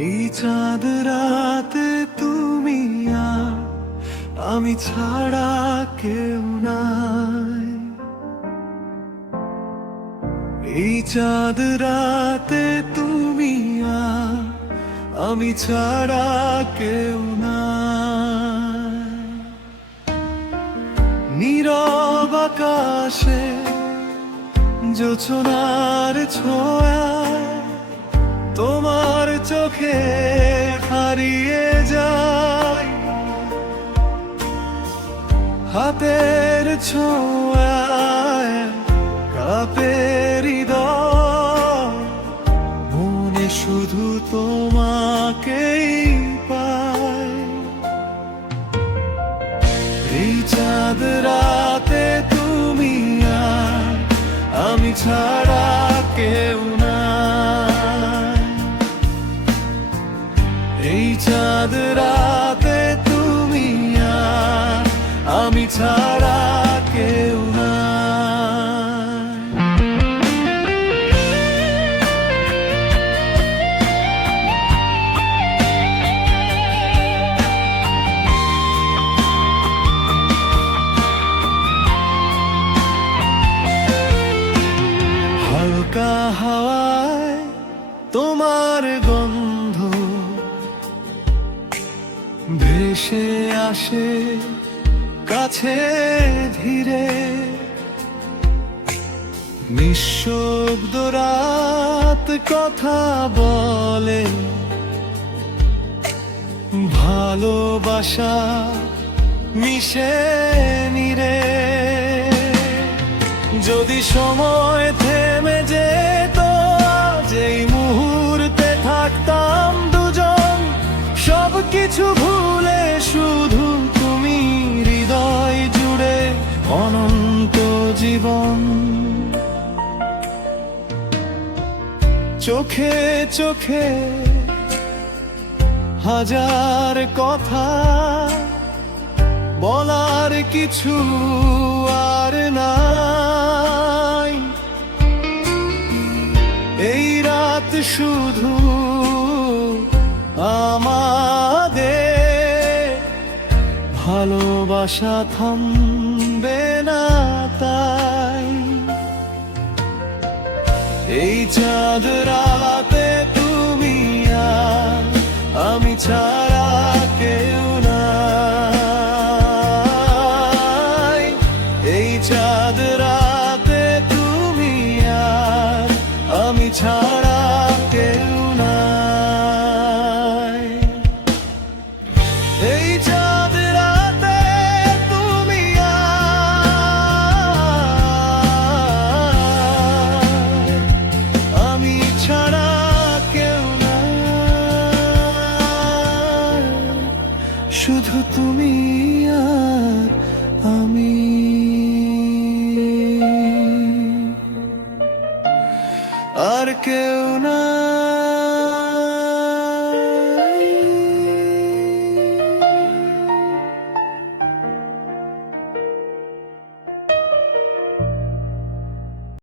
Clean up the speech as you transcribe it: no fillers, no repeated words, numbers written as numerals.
এই চাঁদ রাতে তুমি আর আমি ছাড়া কেউ নাই। এই চাঁদ রাতে তুমি আর আমি ছাড়া কেউ নাই। নীরব আকাশে জোছনার ছোঁয়ায় তোমার চোখে হারিয়ে যায়। হাতের ছোঁয়ায় কাঁপে হৃদয়, মনে শুধু তোমাকেই পায়। এই চাঁদ রাতে তুমি আর আমি ছাড়া কেউ নাই। এই চাঁদ রাতে তুমি আর আমি ছাড়া কেউ নাই। হালকা হাওয়ায় তোমার গন্ধ ভেসে আসে কাছে ধীরে। নিঃশব্দ রাত কথা বলে, ভালোবাসা মিশে নিরে। যদি সময় থেমে যেত যেই মুহূর্তে থাকতাম দুজন, সবকিছু ভুলে শুধু তুমি হৃদয় জুড়ে অনন্ত জীবন। চোখে চোখে হাজার কথা, বলার কিছু আর নাই। এই রাত শুধু আমাদের, ভালোবাসা থামবে না তাই। এই চাঁদ রাতে তুমি আর আমি ছাড়া কেউ নাই। এই চাঁদ রাতে তুমি আর আমি ছাড়া কেউ নাই। এই চাঁদ রাতে তুমি আর আমি ছাড়া কেউ নাই। শুধু তুমি আর আমি, আর কেউ না।